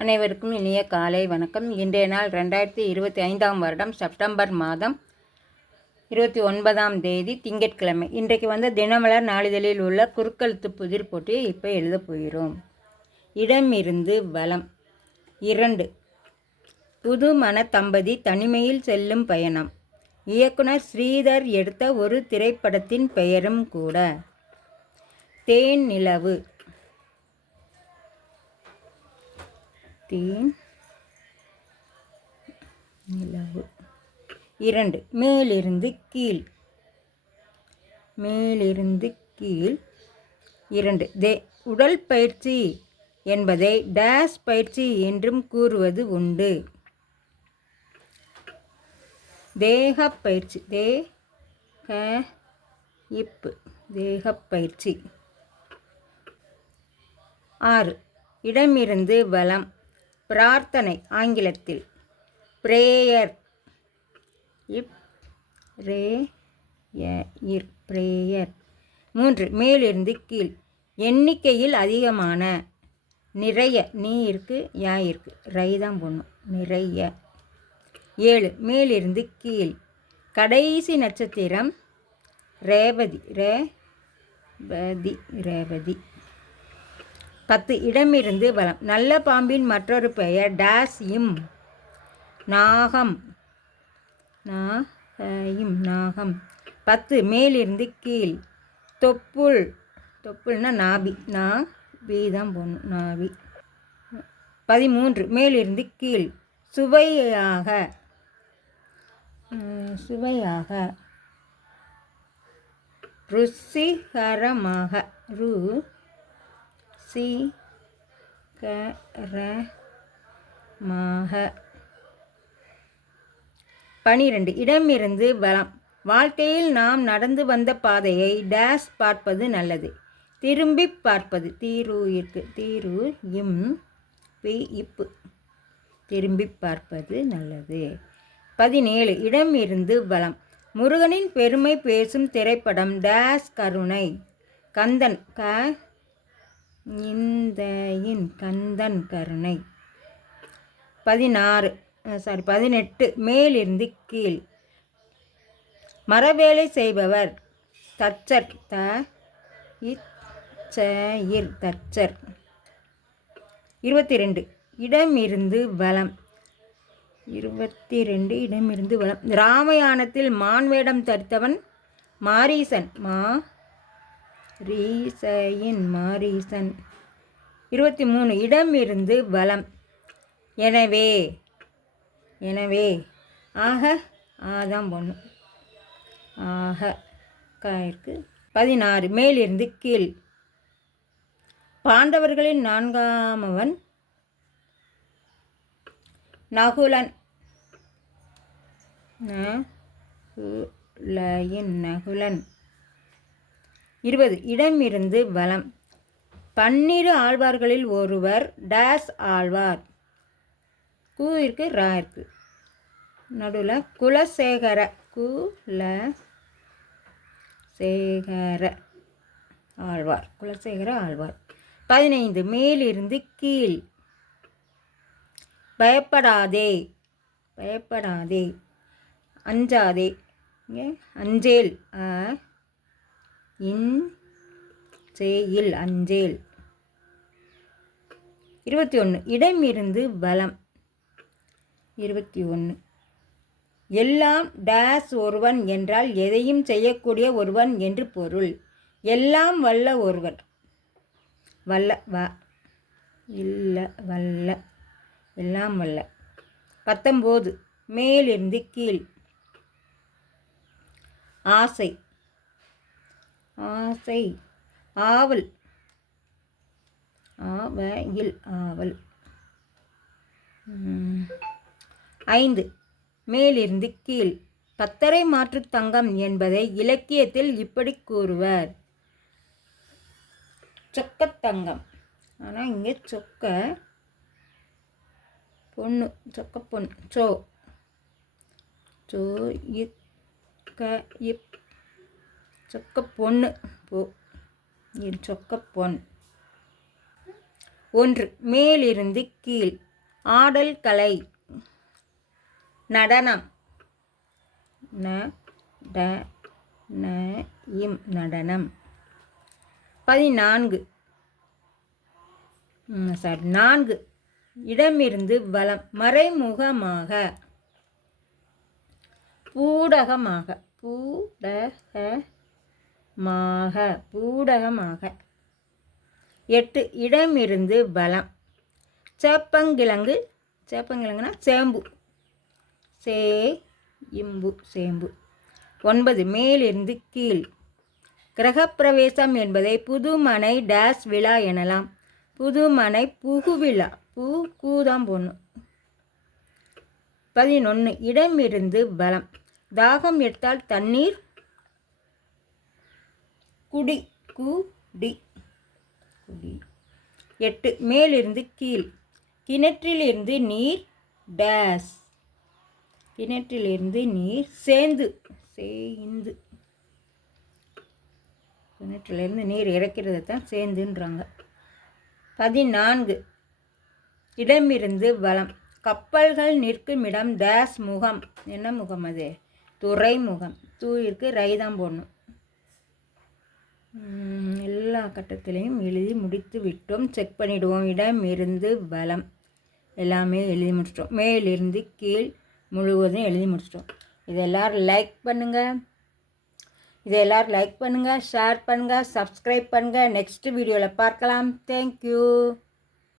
அனைவருக்கும் இனிய காலை வணக்கம். இன்றைய நாள் 2025 வருடம் செப்டம்பர் மாதம் 29ஆம் தேதி திங்கட்கிழமை. இன்றைக்கு தினமலர் நாளிதழில் உள்ள குறுக்கெழுத்து புதிர் போட்டியை இப்போ எழுத போகிறோம். இடமிருந்து வலம் 2. புதுமண தம்பதி தனிமையில் செல்லும் பயணம். இயக்குனர் ஸ்ரீதர் எடுத்த ஒரு திரைப்படத்தின் பெயரும் கூட. தேன் நிலவு. தேன் நிலவு. 2. மேலிருந்து கீழ். மேலிருந்து கீழ். 2. உடல் பயிற்சி என்பதை டேஸ் பயிற்சி என்றும் கூறுவது உண்டு. தேகப்பயிற்சி. தேகப்பயிற்சி. 6. இடமிருந்து வலம். பிரார்த்தனை. ஆங்கிலத்தில் பிரேயர். பிரேயர். 3. மேலிருந்து கீழ். எண்ணிக்கையில் அதிகமான. நிறைய. நீ இருக்கு, யா இருக்கு, ரை தான் போடணும். நிறைய. 7. மேலிருந்து கீழ். கடைசி நட்சத்திரம் ரேவதி. ரேவதி. 10. இடமிருந்து வலம். நல்ல பாம்பின் மற்றொரு பெயர் டேஸ் இம். நாகம். நாகம். 10. மேலிருந்து கீழ். தொப்புள். தொப்புள்னா நாபி. நாபி தான் போடணும். நாபி. 13. மேலிருந்து கீழ். சுவையாக. சுவையாக. ருசிகரமாக. ருசிகரமாக. 12. இடமிருந்து வலம். வாழ்க்கையில் நாம் நடந்து வந்த பாதையை டேஸ் பார்ப்பது நல்லது. திரும்பி பார்ப்பது. தீரு இம் பி இப்பு. திரும்பி பார்ப்பது நல்லது. 17. இடமிருந்து வலம். முருகனின் பெருமை பேசும் திரைப்படம் டேஸ் கருணை. கந்தன். கந்தன் கருணை. 18. மேலிருந்து கீழ். மரவேலை செய்பவர். தச்சர். தச்சர். 22. இடமிருந்து வலம். 22. இடமிருந்து வலம். ராமாயணத்தில் மான் வேடம் தரித்தவன் மாரீசன். மாரீசன். 23. இடமிருந்து வலம். எனவே. ஆக. ஆதான் போடணும். ஆக காயிருக்கு. 16. மேலிருந்து கீழ். பாண்டவர்களின் 4ஆமவன் நகுலன். நகுலன். 20. இடமிருந்து வலம். 12 ஆழ்வார்களில் ஒருவர் டேஸ் ஆழ்வார். இருக்கு, ரா இருக்கு. நடுவில் குலசேகர. ஆழ்வார். குலசேகர ஆழ்வார். 15. மேலிருந்து கீழ். பயப்படாதே. பயப்படாதே. அஞ்சாதே. அஞ்சேல். அஞ்சேல். 21. இடமிருந்து வலம். 21. எல்லாம் டேஸ் ஒருவன் என்றால் எதையும் செய்யக்கூடிய ஒருவன் என்று பொருள். எல்லாம் வல்ல ஒருவர். வல்ல வல்ல. எல்லாம் வல்ல. 19. மேலிருந்து கீழ். ஆசை. ஆசை. ஆவல். ஆவல். 5. மேலிருந்து கீழ். 10 மாற்று தங்கம் என்பதை இலக்கியத்தில் இப்படி கூறுவர். சொக்கத்தங்கம். ஆனால் இங்கே சொக்க பொண்ணு. சொக்க பொண்ணு. சொக்க பொண்ணு. சொக்க பொன். 1. மேலிருந்து கீழ். ஆடல் கலை. நடனம். நடனம். 14 4 இடமிருந்து வலம். மறைமுகமாக. பூடகமாக. பூடகமாக. 8 இடமிருந்து வலம். சேப்பங்கிழங்கு. சேப்பங்கிழங்குனா சேம்பு. சேம்பு. 9 மேலிருந்து கீழ். கிரகப்பிரவேசம் என்பதை புதுமனை டேஸ் விழா எனலாம். புதுமனை புகுவிழா. கூதான் போடணும். 11 இடமிருந்து வலம். தாகம் எடுத்தால் தண்ணீர் குடி. 8 மேலிருந்து கீழ். கிணற்றிலிருந்து நீர் டேஸ். கிணற்றிலிருந்து நீர் சேந்து. கிணற்றிலிருந்து நீர் இறக்கிறது தான் சேந்துன்றாங்க. 14 இடமிருந்து வலம். கப்பல்கள் நிற்கும் இடம் டேஸ் முகம். என்ன முகம் அது? துறைமுகம். தூயிற்கு ரைதான் போடணும். எல்லா கட்டத்திலையும் எழுதி முடித்து விட்டோம். செக் பண்ணிவிடுவோம். இடமிருந்து வலம் எல்லாமே எழுதி முடிச்சிட்டோம். மேலிருந்து கீழ் முழுவதும் எழுதி முடிச்சிட்டோம். இதை எல்லோரும் லைக் பண்ணுங்கள், ஷேர் பண்ணுங்கள், சப்ஸ்கிரைப் பண்ணுங்கள். நெக்ஸ்ட் வீடியோவில் பார்க்கலாம். தேங்க்யூ.